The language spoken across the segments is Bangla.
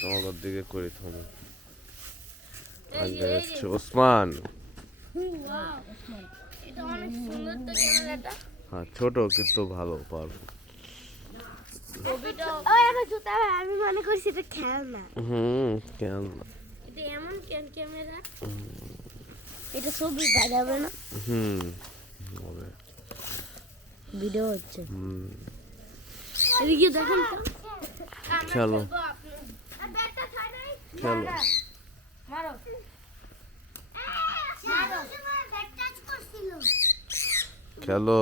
তোমার দিকে করে থাকো। ওসমান, হ্যাঁ ছোট কিন্তু ভালো পারবো। আমি মনে করছি এটা খেলনা। খেলনা। এটা এমন ক্যামেরা, এটা ছবি বানাবে না। হবে। ভিডিও হচ্ছে। এদিকে দেখেন তো। খেলো খেলো মারো খেলো।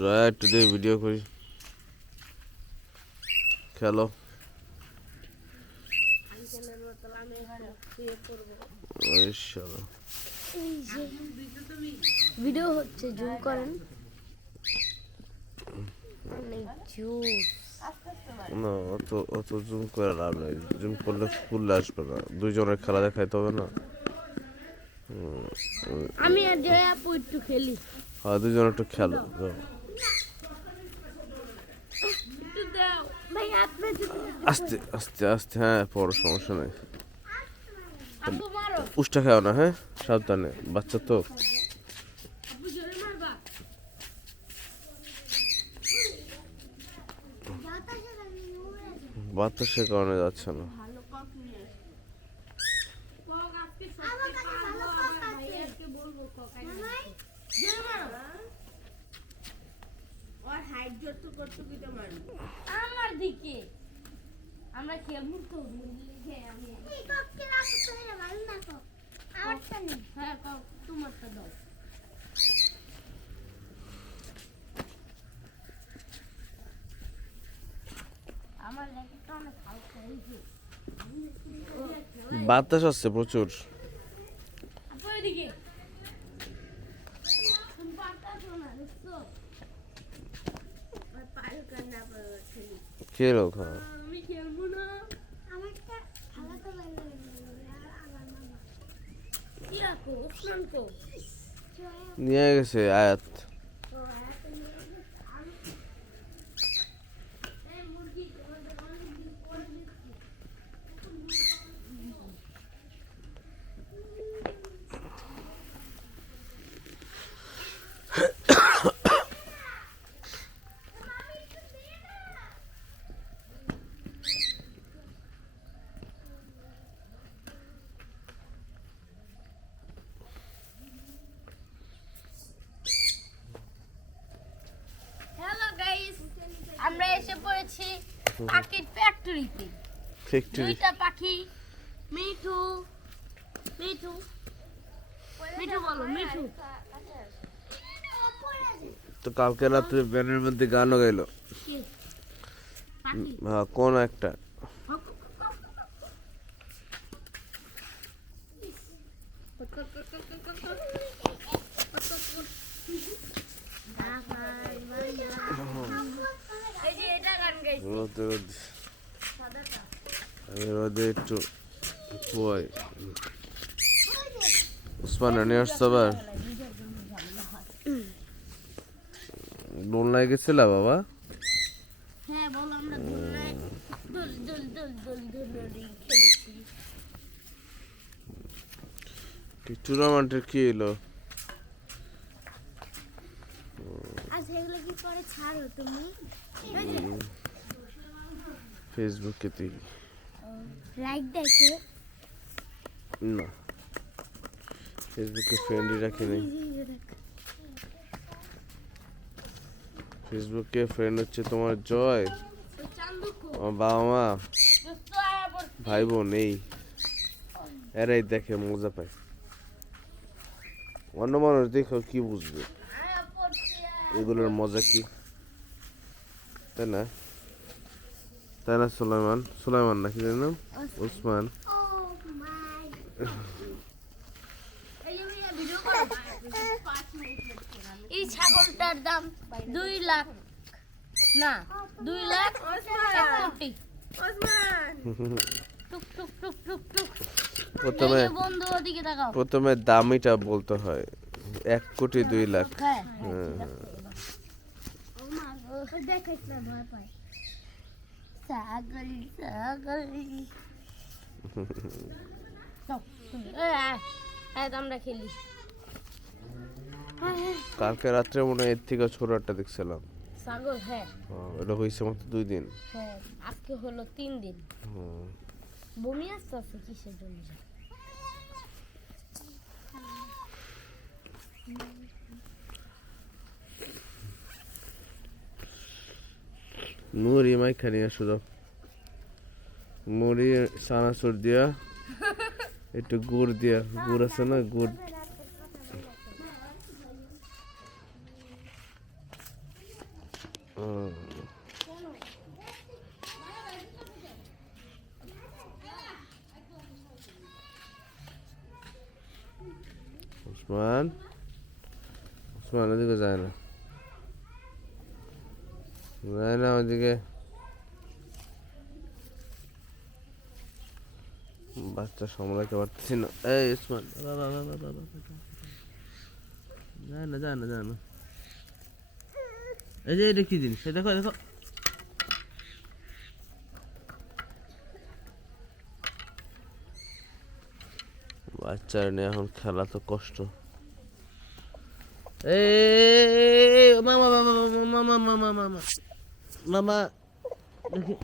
জয়া একটু দিয়ে ভিডিও করি। খেলো। ভিডিও হচ্ছে, জুম করেন। না অত অত জুম করে লাভ নেই, জুম করলে খুললে আসবে না, দুইজনের খেলা দেখাইতে হবে না। আমি আর জয়া আপু একটু খেলি। হ্যাঁ দুজন একটু খেলো। আস্তে আস্তে আস্তে, হ্যাঁ পড়ো, সমস্যা নেই। পুষ্টা খাও না, হ্যাঁ সাবধানে, বাচ্চা তো। বাতাসের কারণে যাচ্ছে না। আমার দিকে আমরা খেলবো তো। তোমারটা দাও। আমার জ্যাকেটটা অনেক হালকা হয়েছে। বাতাস আসছে প্রচুর। খেলো খা। আমি খেলবো না। নিয়ে গেছে আয়াত। আমরা এসে পড়েছি পাখির ফ্যাক্টরিতে। দুইটা পাখি, মিঠু মিঠু মিঠু বলো মিঠু। তো কালকে রাত্রে ব্যানের মধ্যে গানও গাইলো। হ্যাঁ কোন একটা। রোদে একটু পোয়াই। উসমান নিয়ে আসছো আবার। দোলনায় গেছিলা বাবা? হ্যাঁ বল, আমরা দোলনায় দোল দোল দোল দোল দোল খেলেছি। টুর্নামেন্টের কি এলো? আচ্ছা এগুলো কি করে ছাড়ো তুমি? ফেসবুকে তুই লাইক দেখে না, ফেসবুকে ফ্রেন্ডই রাখি নাই। ফেসবুকে ফ্রেন্ড হচ্ছে তোমার জয়, আমার বাবা মা, ভাই বোন, এই এরাই দেখে মজা পায়। অন্য মানুষ দেখো কি বুঝবে এগুলোর মজা কি, তাই না? তাই না? সুলাইমান, সুলাইমান নাকি জানি নাম, ওসমান। এই ছাগলটার দাম 2 লাখ না, 2 লাখ 1 কোটি। টুক টুক টুক টুক টুক। প্রথমে এই যে বন্ধু ওদিকে তাকাও। প্রথমে দামিটা বলতে হয় 1,02,00,000 হ্যাঁ হ্যাঁ, ও মা গো দেখাইছ না ভয় পায়। ছাগল ছাগল। চল এই আয় আয় আমরা খেলি। কালকে রাত্রে মনে হয় এর থেকে ছোট একটা দেখছিলাম। ছাগল হ্যাঁ এটা হয়েছে মাত্র 2 দিন। হ্যাঁ আজকে হলো 3 দিন। হুম। বমি আসতেছে কিসের জন্য জানি। মুড়ি মাইখা নিয়ে আসো যাও। মুড়ি চানাচুর দিয়া একটু গুড় দিয়া, গুড় আছে না গুড়। ওসমান ওসমান ওদিকে যায় না, যায় না ওদিকে। বাচ্চা সামলাতে পারতেছি না। এই ওসমান যায় না যায় না যায় না। এই যে এটা কি জিনিস দেখো দেখো। বাচ্চার নিয়ে এখন খেলা তো কষ্ট। এই মামা মামা মামা মামা মামা মামা দেখি